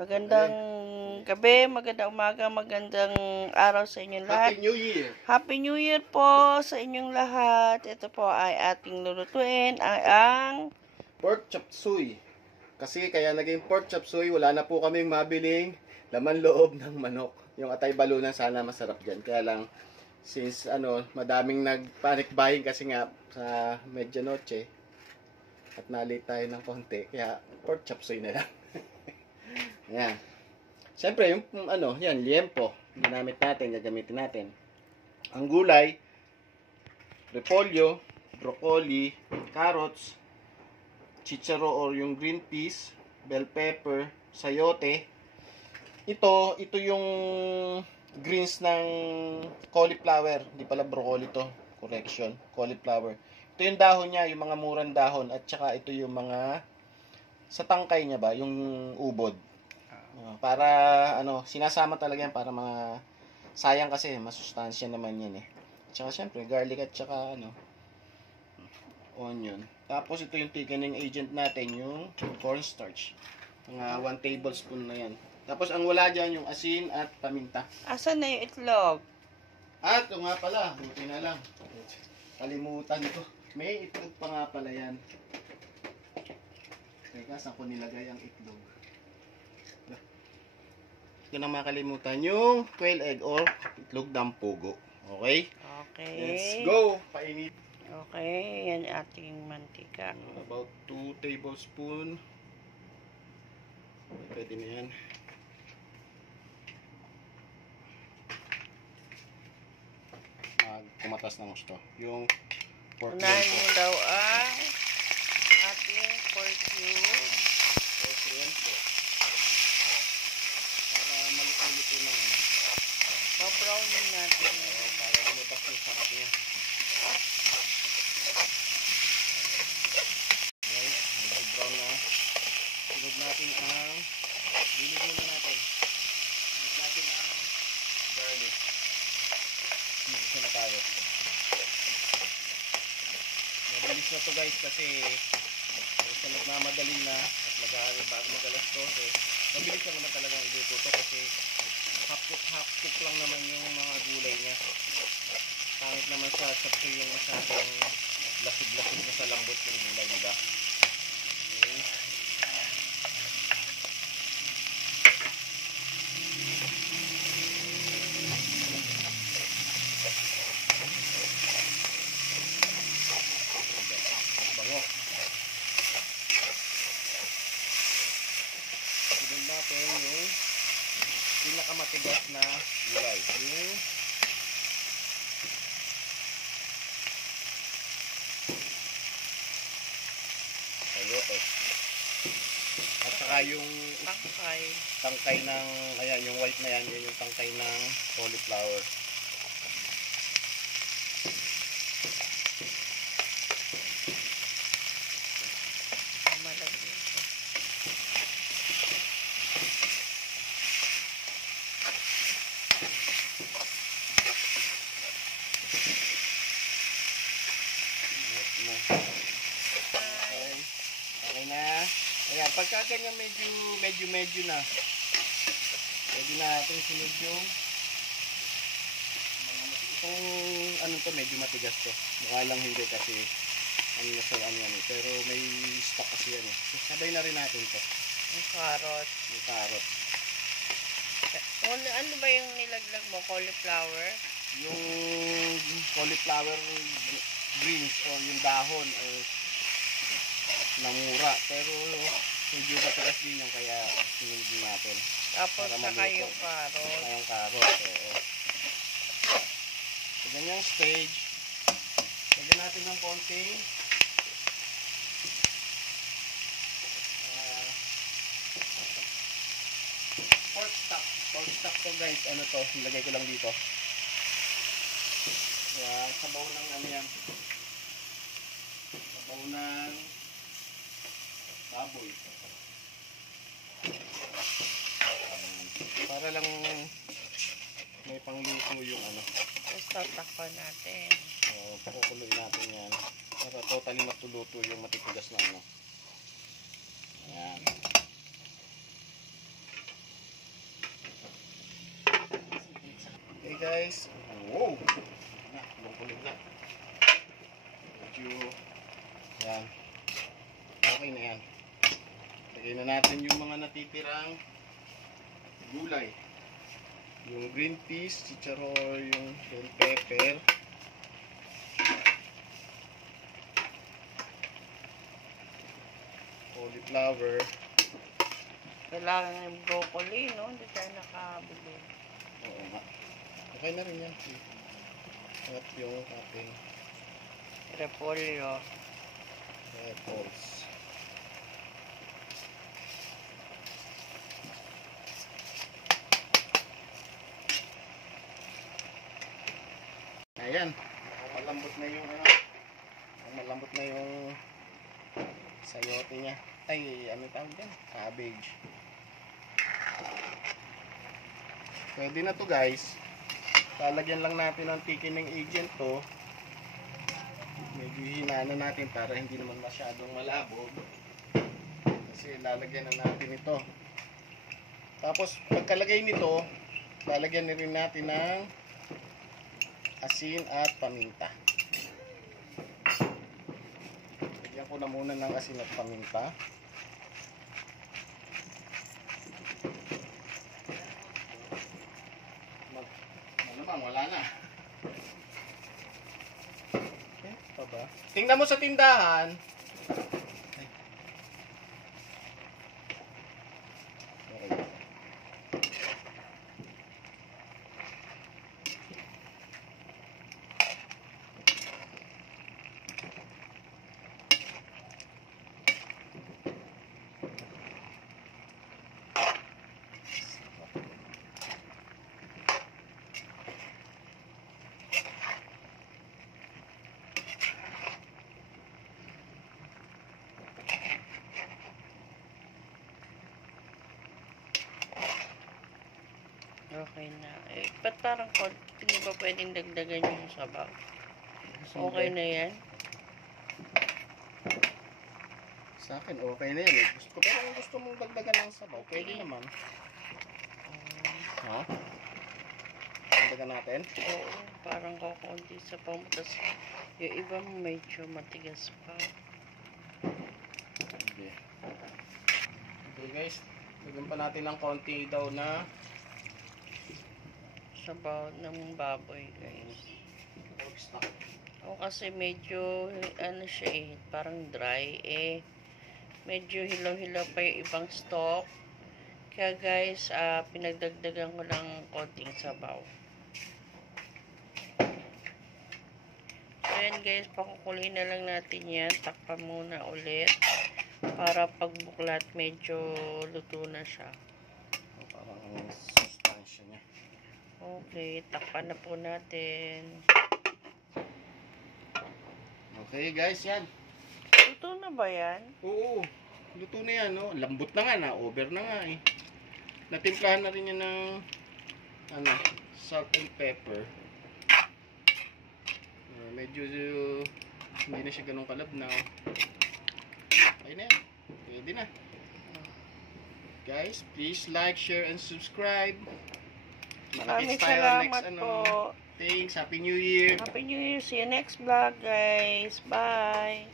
Magandang gabi, magandang umaga, magandang araw sa inyong lahat. Happy New Year! Happy New Year po sa inyong lahat. Ito po ay ating lulutuin ang pork chop suey. Kasi kaya naging pork chop suey, wala na po kaming mabiling laman loob ng manok. Yung atay balunan sana masarap dyan. Kaya lang, since madaming nag-panic buying kasi nga sa medianoche at na-late tayo ng konti, kaya pork chop suey na lang. Ayan. Siyempre, yung yan, liempo. Gagamitin natin. Ang gulay, repolyo, broccoli, carrots, chicharo or yung green peas, bell pepper, sayote. Ito yung greens ng cauliflower. Hindi pala broccoli to. Correction. Cauliflower. Ito yung dahon niya, yung mga murang dahon. At saka ito yung mga sa tangkay niya ba, yung ubod. Para sinasama talaga yan para mga sayang kasi masustansya naman yan eh. At saka syempre garlic at saka onion. Tapos ito yung thickening agent natin, yung cornstarch. Mga 1 tablespoon na yan. Tapos ang wala dyan yung asin at paminta. Asan na yung itlog? At ito nga pala, buti na lang. Kalimutan ko. May itlog pa nga pala yan. Teka, saan ko nilagay ang itlog? Hindi na makalimutan yung quail egg or itlog ng pugo. Okay? Okay. Let's go! Painit. Okay, yan ating mantika. About 2 tablespoon. Pwede na yan. Kumatas ng gusto. Yung pork unahin mo daw ang ating pork cube. Pork po. Para maluto-luto na Pa-browning natin. Para lumabas yung sarap niya. Okay, brown na. Sunod natin ang linig muna natin. Sunod natin ang garlic. Hindi na tayo. Mabilis na to guys kasi sa nagmamadali na at mag-aaral bago mag-alas 12. Mabilis naman talagang iluto to kasi half cook lang naman yung mga gulay niya. Pangit naman sa chapso yung masyadong lasig-lasig na sa lambot yung gulay, diba? Okay. Bango. Sunod natin yung pinakamatigas na gulay. Yung sayote. At saka yung tangkay ng, ayan, yung white na yan, yun yung tangkay ng cauliflower. Okay na. Ayan, pagka ganyan medyo na. Pwede natin sunod yung itong medyo matigas to. Mukha lang hindi kasi yan eh. Pero may stock kasi yan eh. So, sabay na rin natin to. Yung carrot. Ano ba yung nilaglag mo? Cauliflower? Yung cauliflower greens o yung dahon namura. Pero medyo matigas din yung kaya sinunod natin. Tapos saka yung carrot. Yung carrot. Oo. So, ganyang stage. Lagyan natin ng konting pork stock. Pork stock to guys. Ano to? Nilagay ko lang dito. Sabaw ng yan. Sabaw ng baboy. Para lang may pangluto yung Tapos tatakpan natin. Pakukuloy natin yan. Para totally matuluto yung matitigas na Ayan. guys. Wow! Na, kulit na. Medyo, yan. Okay na yan. Lagay na natin yung mga natitirang gulay. Yung green peas, chicharoy, yung bell pepper. Cauliflower. Kailangan ng broccoli, no? Hindi tayo nakabili. Oo nga. Okay na rin yan. At yung ating Repolyo. apples. Ayan. Malambot na yung malambot na yung sayote niya. Ay, ano tawag dyan? Cabbage. Pwede na to guys. Lalagyan lang natin ng thickening agent to. Medyo hinana natin para hindi naman masyadong malabog. Kasi lalagyan na natin ito. Tapos pagkalagay nito, lalagyan na rin natin ng asin at paminta. Lagyan ko na muna ng asin at paminta. Malamang wala na. Okay, pa ba? Tingnan mo sa tindahan. Okay. Okay na. Eh, ba't parang hindi ba pwedeng dagdagan yung sabaw? Okay na yan? Sa akin, okay na yan eh. Pero kung gusto mong dagdagan ng sabaw, pwede naman. Ha? Dagdagan natin? Oo, parang kukunti sa pang. Tapos yung iba medyo matigas pa. Okay. Okay guys, lagyan pa natin ng konti daw na Sabaw ng baboy, guys. pork stock. O kasi medyo, ano siya eh, parang dry eh. Medyo hilaw-hilaw pa yung ibang stock. Kaya guys, pinagdagdagan ko lang konting sabaw. So yan guys, pakukuloyin na lang natin yan. Takpan muna ulit. Para pagbuklat, medyo luto na siya. Parang sustansya niya. Okay, takpan na po natin. Okay guys, yan. Luto na ba yan? Oo, luto na yan, no? Lambot na nga, na-over na nga eh. Natimplahan na rin yan ng salt and pepper. Medyo hindi na siya ganun kalabnaw. Ayun na yan. Pwede na. Guys, please like, share, and subscribe. Maraming Kita-kits tayo salamat next, po. Thanks. Happy New Year. Happy New Year. See you next vlog, guys. Bye.